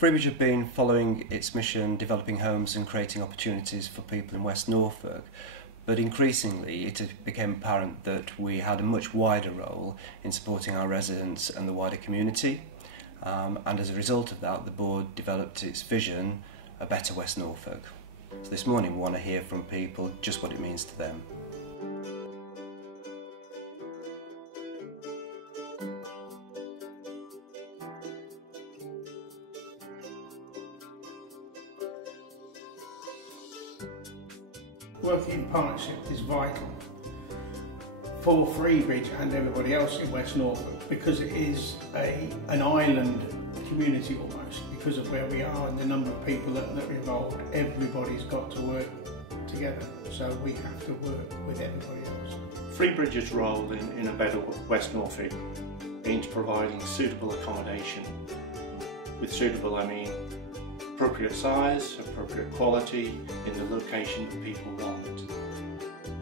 Freebridge have been following its mission, developing homes and creating opportunities for people in West Norfolk, but increasingly it became apparent that we had a much wider role in supporting our residents and the wider community, and as a result of that the board developed its vision, A Better West Norfolk. So this morning we want to hear from people just what it means to them. Working in partnership is vital for Freebridge and everybody else in West Norfolk, because it is an island community almost, because of where we are and the number of people that are involved. Everybody's got to work together, so we have to work with everybody else. Freebridge's role in A Better West Norfolk means providing suitable accommodation. With suitable I mean appropriate size, appropriate quality, in the location that people want.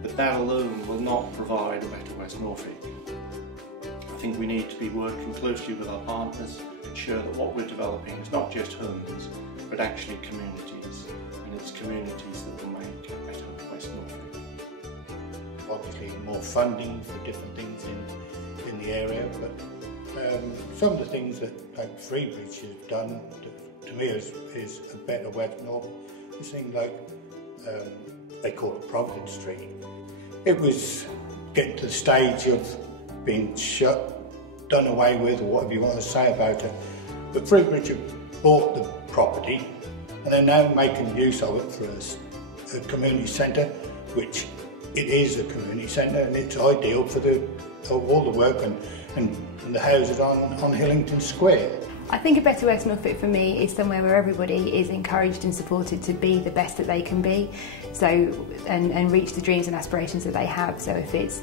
But that alone will not provide a better West Norfolk. I think we need to be working closely with our partners to ensure that what we're developing is not just homes, but actually communities, and it's communities that will make a better West Norfolk. Obviously more funding for different things in the area, but some of the things that Freebridge has done to me is a better West Norfolk. It's things like they call it Providence Street. It was getting to the stage of being shut, done away with, or whatever you want to say about it. But Freebridge have bought the property and they're now making use of it for a community centre, which it is a community centre, and it's ideal for all the work and the houses on Hillington Square. I think A Better West Norfolk for me is somewhere where everybody is encouraged and supported to be the best that they can be, and reach the dreams and aspirations that they have. So if it's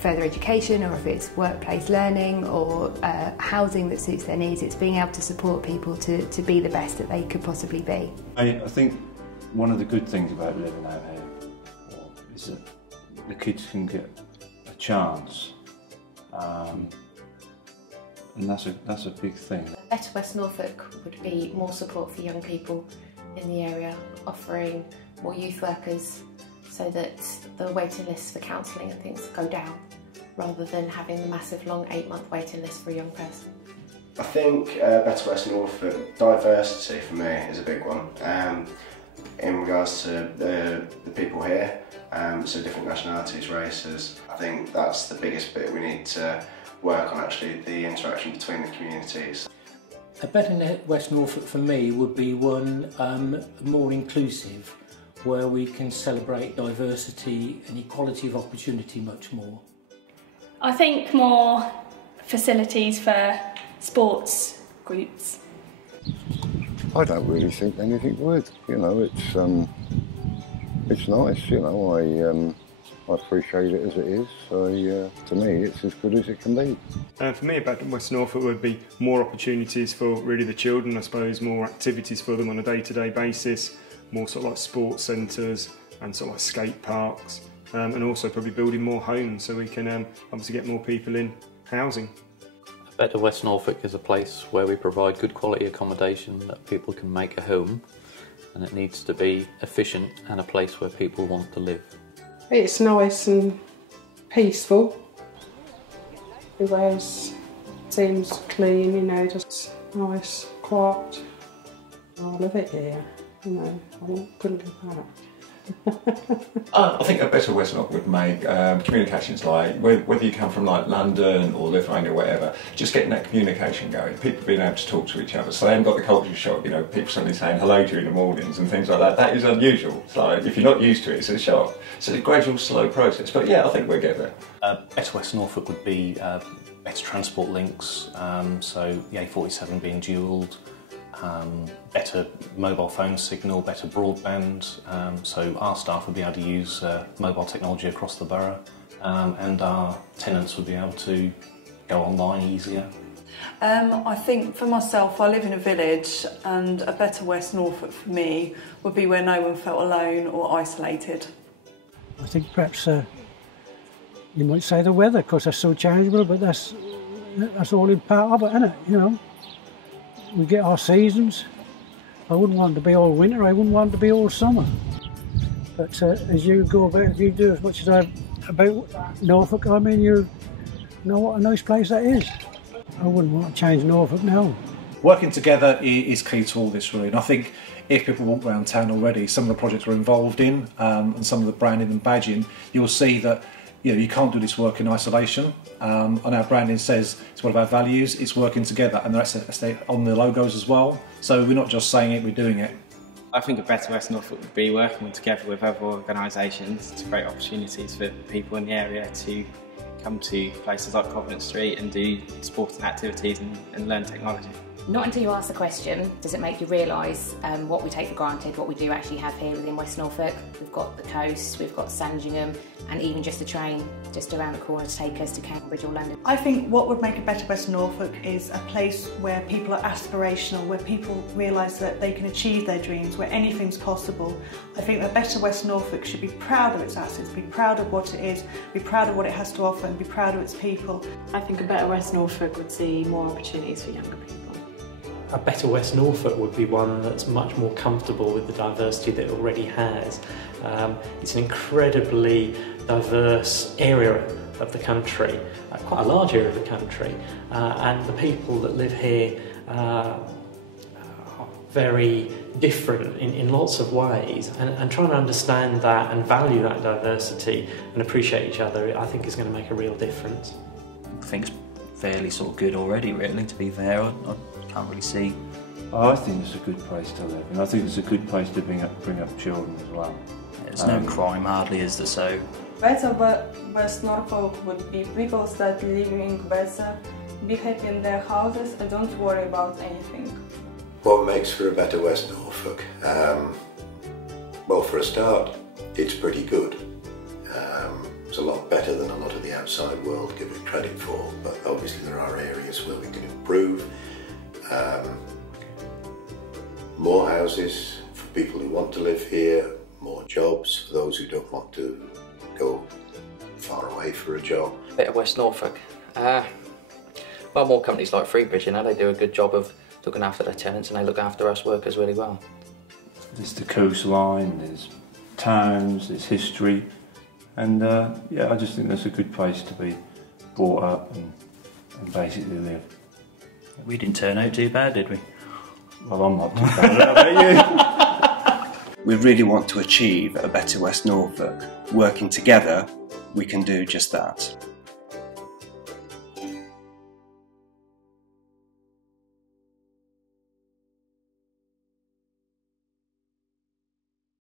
further education, or if it's workplace learning, or housing that suits their needs, it's being able to support people to be the best that they could possibly be. I think one of the good things about living out here is that the kids can get a chance. And that's a big thing. A Better West Norfolk would be more support for young people in the area, offering more youth workers so that the waiting lists for counselling and things go down, rather than having the massive long 8-month waiting list for a young person. I think Better West Norfolk, diversity for me is a big one. In regards to the people here, so different nationalities, races, I think that's the biggest bit we need to work on, actually, the interaction between the communities. A Better West Norfolk for me would be one more inclusive, where we can celebrate diversity and equality of opportunity much more. I think more facilities for sports groups. I don't really think anything would. You know, it's nice. You know, I appreciate it as it is, so to me it's as good as it can be. For me, about West Norfolk would be more opportunities for really the children, I suppose, more activities for them on a day-to-day basis, more sort of like sports centres and sort of like skate parks, and also probably building more homes so we can obviously get more people in housing. A Better West Norfolk is a place where we provide good quality accommodation that people can make a home, and it needs to be efficient and a place where people want to live. It's nice and peaceful. Everywhere seems clean, you know, just nice, quiet. I love it here, you know, I couldn't live without it. I think A Better West Norfolk would make communications, like whether you come from like London or Lithuania or whatever, just getting that communication going, people being able to talk to each other, so they haven't got the culture shock, you know, people suddenly saying hello to you in the mornings and things like that. That is unusual. It's like, if you're not used to it, it's a shock. So it's a gradual, slow process, but yeah, I think we'll get there. Better West Norfolk would be better transport links, so the A47 being dualled, better mobile phone signal, better broadband, so our staff would be able to use mobile technology across the borough, and our tenants would be able to go online easier. I think for myself, I live in a village, and A Better West Norfolk for me would be where no one felt alone or isolated. I think perhaps you might say the weather, because that's so changeable, but that's all in part of it, isn't it? You know, we get our seasons. I wouldn't want it to be all winter, I wouldn't want it to be all summer. But as you go about, you do as much as I about Norfolk, I mean, you know what a nice place that is. I wouldn't want to change Norfolk now. Working together is key to all this really, and I think if people walk around town already, some of the projects we're involved in and some of the branding and badging, you'll see that you can't do this work in isolation. And our branding says it's one of our values, it's working together, and that's on the logos as well. So we're not just saying it, we're doing it. I think a better West Norfolk would be working together with other organisations to create opportunities for people in the area to come to places like Providence Street and do sporting activities and learn technology. Not until you ask the question does it make you realise what we take for granted, what we do actually have here within West Norfolk. We've got the coast, we've got Sandringham, and even just a train just around the corner to take us to Cambridge or London. I think what would make a better West Norfolk is a place where people are aspirational, where people realise that they can achieve their dreams, where anything's possible. I think that better West Norfolk should be proud of its assets, be proud of what it is, be proud of what it has to offer, and be proud of its people. I think a better West Norfolk would see more opportunities for younger people. A better West Norfolk would be one that's much more comfortable with the diversity that it already has. It's an incredibly diverse area of the country, quite a large area of the country, and the people that live here are very different in lots of ways, and trying to understand that and value that diversity and appreciate each other, I think is going to make a real difference. I think it's fairly sort of good already, really, to be fair. I can't really see. I think it's a good place to live, and I think it's a good place to bring up children as well. There's no crime, hardly, is there? So better West Norfolk would be people start living better, be happy in their houses and don't worry about anything. What makes for a better West Norfolk? Well, for a start, it's pretty good. It's a lot better than a lot of the outside world give it credit for, but obviously there are areas where we can improve. More houses for people who want to live here, more jobs for those who don't want to go far away for a job. Better West Norfolk. Well, more companies like Freebridge, they do a good job of looking after their tenants and they look after us workers really well. There's the coastline, there's towns, there's history, and yeah, I just think that's a good place to be brought up and basically live. We didn't turn out too bad, did we? Well, I'm not too bad. How about you? We really want to achieve a better West Norfolk. Working together, we can do just that.